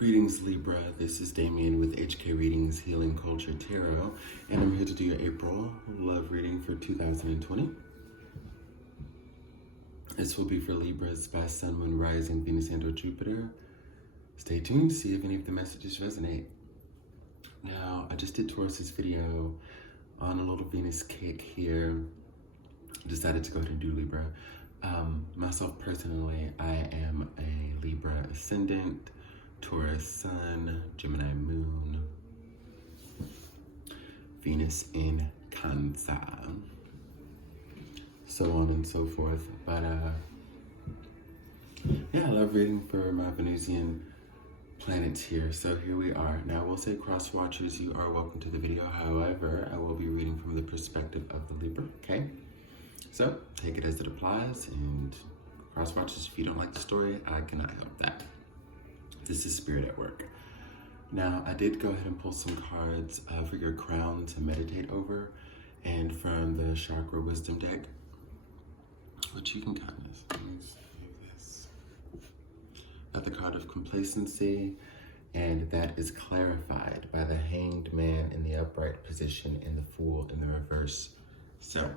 Greetings, Libra. This is Damien with HK Readings Healing Culture Tarot, and I'm here to do your April love reading for 2020. This will be for Libras by Sun, Moon, Rising, Venus, and or Jupiter. Stay tuned to see if any of the messages resonate. Now, I just did Taurus's video on a little Venus kick here. Decided to go ahead and do Libra. Myself personally, I am a Libra ascendant, Taurus Sun, Gemini Moon, Venus in Cancer, so on and so forth. But yeah, I love reading for my Venusian planets here. So here we are. Now, I will say, cross watchers, you are welcome to the video. However, I will be reading from the perspective of the Libra, okay? So take it as it applies, and cross watchers, if you don't like the story, I cannot help that. This is spirit at work. Now, I did go ahead and pull some cards for your crown to meditate over, and from the chakra wisdom deck, which you can kind of this. Got the card of complacency, and that is clarified by the hanged man in the upright position and the fool in the reverse. So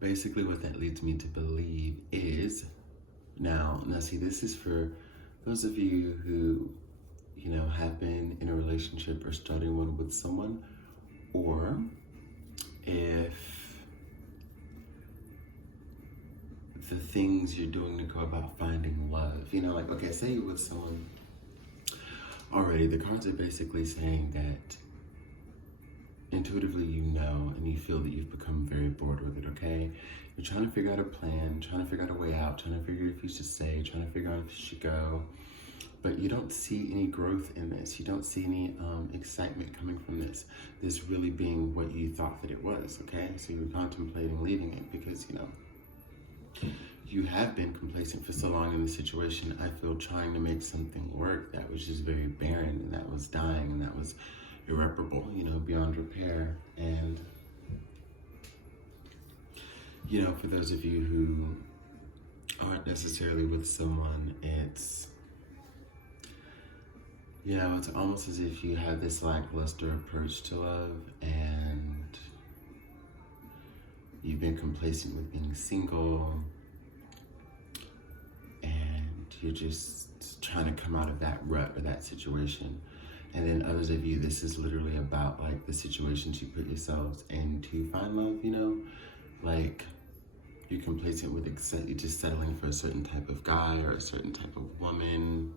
basically what that leads me to believe is, now see, this is for those of you who, you know, have been in a relationship or starting one with someone, or if the things you're doing to go about finding love, you know, like, okay, say you're with someone already, the cards are basically saying that intuitively you know and you feel that you've become very bored with it, okay? You're trying to figure out a plan, trying to figure out a way out, trying to figure if you should stay, trying to figure out if you should go, but you don't see any growth in this. You don't see any excitement coming from this really being what you thought that it was, okay? So you're contemplating leaving it because, you know, you have been complacent for so long in the situation. I feel trying to make something work that was just very barren, and that was dying, and that was irreparable, you know, beyond repair. And, you know, for those of you who aren't necessarily with someone, it's, you know, it's almost as if you have this lackluster approach to love, and you've been complacent with being single, and you're just trying to come out of that rut or that situation. And then others of you, this is literally about like the situations you put yourselves in to find love, you know? Like, you're complacent with you're just settling for a certain type of guy or a certain type of woman,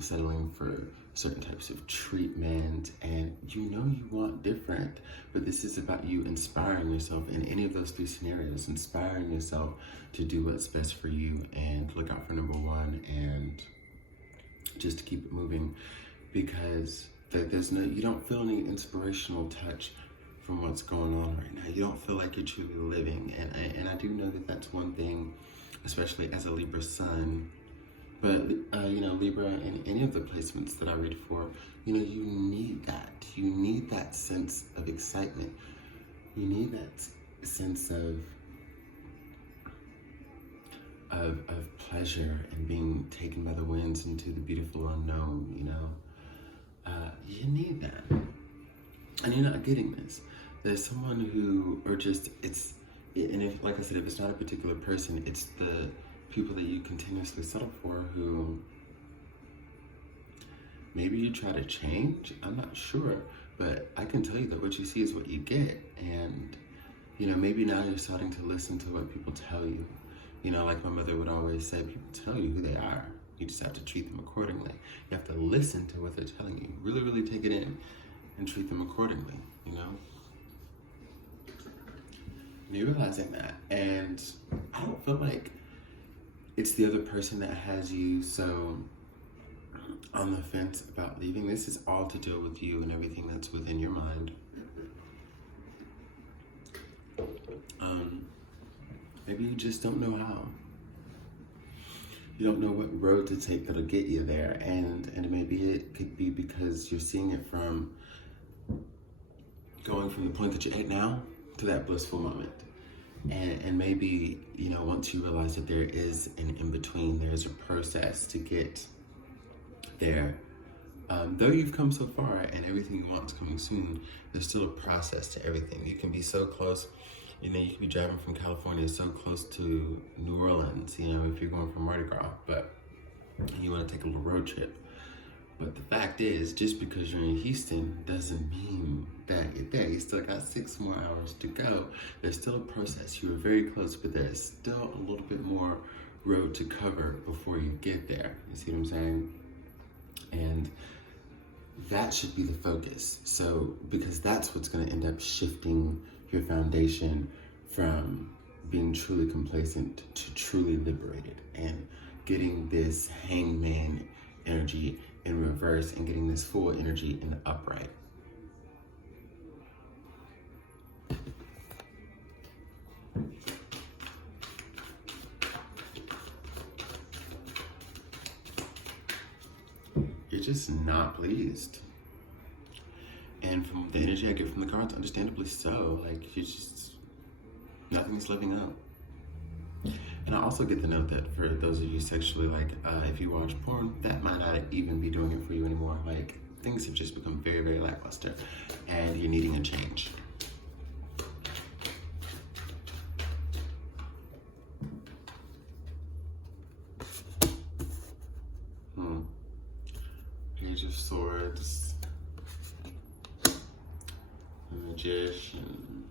settling for certain types of treatment, and you know you want different. But this is about you inspiring yourself in any of those three scenarios, inspiring yourself to do what's best for you and look out for number one and just to keep it moving. Because you don't feel any inspirational touch from what's going on right now. You don't feel like you're truly living, and I do know that that's one thing, especially as a Libra sun. But you know, Libra, in any of the placements that I read for, you know, you need that. You need that sense of excitement. You need that sense of pleasure and being taken by the winds into the beautiful unknown, you know. You need that, and you're not getting this. There's someone who, or just, and if, like I said, if it's not a particular person, it's the people that you continuously settle for, who maybe you try to change, I'm not sure, but I can tell you that what you see is what you get. And, you know, maybe now you're starting to listen to what people tell you. You know, like my mother would always say, people tell you who they are. You just have to treat them accordingly. You have to listen to what they're telling you. Really, really take it in and treat them accordingly, you know? And you're realizing that. And I don't feel like it's the other person that has you so on the fence about leaving. This is all to deal with you and everything that's within your mind. Maybe you just don't know how. You don't know what road to take that'll get you there, and maybe it could be because you're seeing it from going from the point that you're at now to that blissful moment. And maybe, you know, once you realize that there is an in-between, there's a process to get there. Though you've come so far and everything you want is coming soon, there's still a process to everything. You can be so close, you know, you can be driving from California so close to New Orleans, you know, if you're going for Mardi Gras, but you want to take a little road trip. But the fact is, just because you're in Houston doesn't mean that you're there. You still got 6 more hours to go. There's still a process. You were very close, but there's still a little bit more road to cover before you get there. You see what I'm saying? And that should be the focus. So, because that's what's going to end up shifting your foundation from being truly complacent to truly liberated, and getting this hangman energy in reverse and getting this full energy in the upright. You're just not pleased. And from the energy I get from the cards, understandably so, like, you just, nothing's living up. And I also get the note that for those of you sexually, like, if you watch porn, that might not even be doing it for you anymore. Like, things have just become very, very lackluster, and you're needing a change. Page of Swords, the Magician,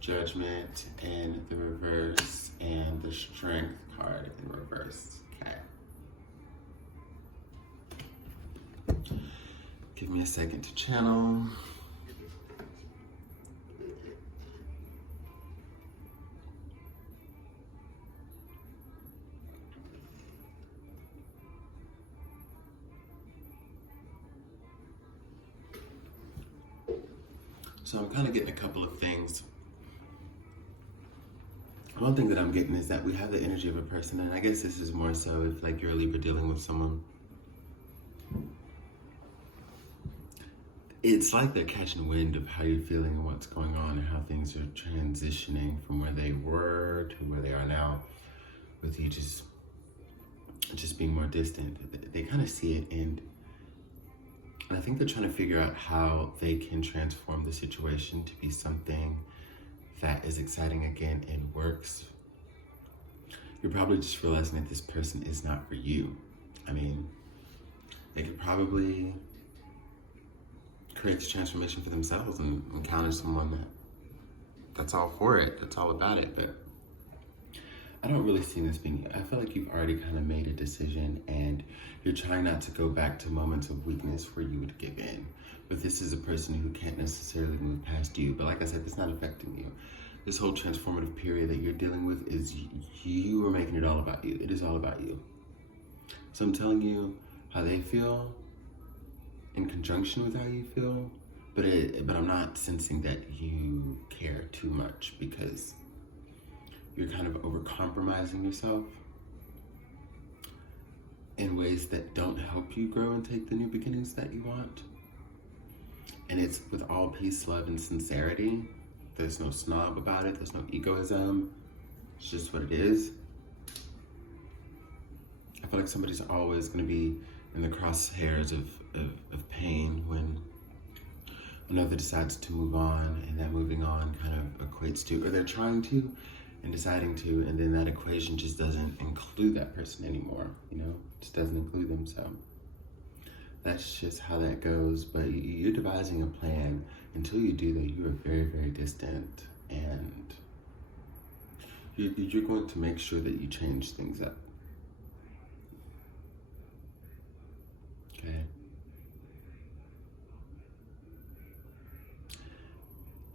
Judgment in the reverse, and the Strength card in reverse. Okay. Give me a second to channel. So I'm kind of getting a couple of things. One thing that I'm getting is that we have the energy of a person, and I guess this is more so if, like, you're a Libra dealing with someone. It's like they're catching wind of how you're feeling and what's going on and how things are transitioning from where they were to where they are now, with you just being more distant. They kind of see it, and I think they're trying to figure out how they can transform the situation to be something that is exciting again and works. You're probably just realizing that this person is not for you. I mean, they could probably create this transformation for themselves and encounter someone that's all for it, that's all about it. But I don't really see this being you. I feel like you've already kind of made a decision, and you're trying not to go back to moments of weakness where you would give in. But this is a person who can't necessarily move past you. But like I said, it's not affecting you. This whole transformative period that you're dealing with is you are making it all about you. It is all about you. So I'm telling you how they feel in conjunction with how you feel, but I'm not sensing that you care too much, because you're kind of over-compromising yourself in ways that don't help you grow and take the new beginnings that you want. And it's with all peace, love, and sincerity. There's no snob about it. There's no egoism. It's just what it is. I feel like somebody's always going to be in the crosshairs of pain when another decides to move on, and that moving on kind of equates to, or they're trying to and deciding to, and then that equation just doesn't include that person anymore, you know? Just doesn't include them. So that's just how that goes. But you're devising a plan. Until you do that, you are very, very distant, and you're going to make sure that you change things up. Okay?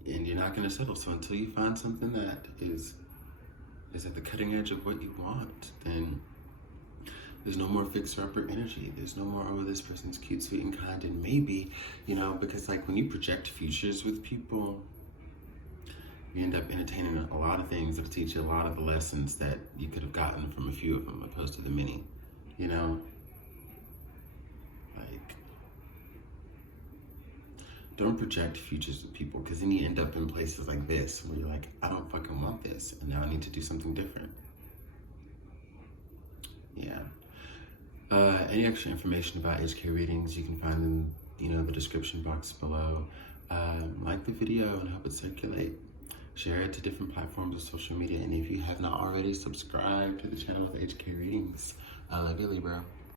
And you're not going to settle. So until you find something that is at the cutting edge of what you want, then there's no more fixer-upper energy. There's no more, oh, this person's cute, sweet, and kind, and maybe, you know, because, like, when you project futures with people, you end up entertaining a lot of things that teach you a lot of the lessons that you could have gotten from a few of them, opposed to the many, you know? Like, don't project futures with people, because then you end up in places like this where you're like, I don't fucking want this, and now I need to do something different. Yeah. any extra information about HK readings, you can find in, the description box below. Like the video and help it circulate. Share it to different platforms of social media. And if you have not already, subscribe to the channel of HK Readings. I love you, Libra.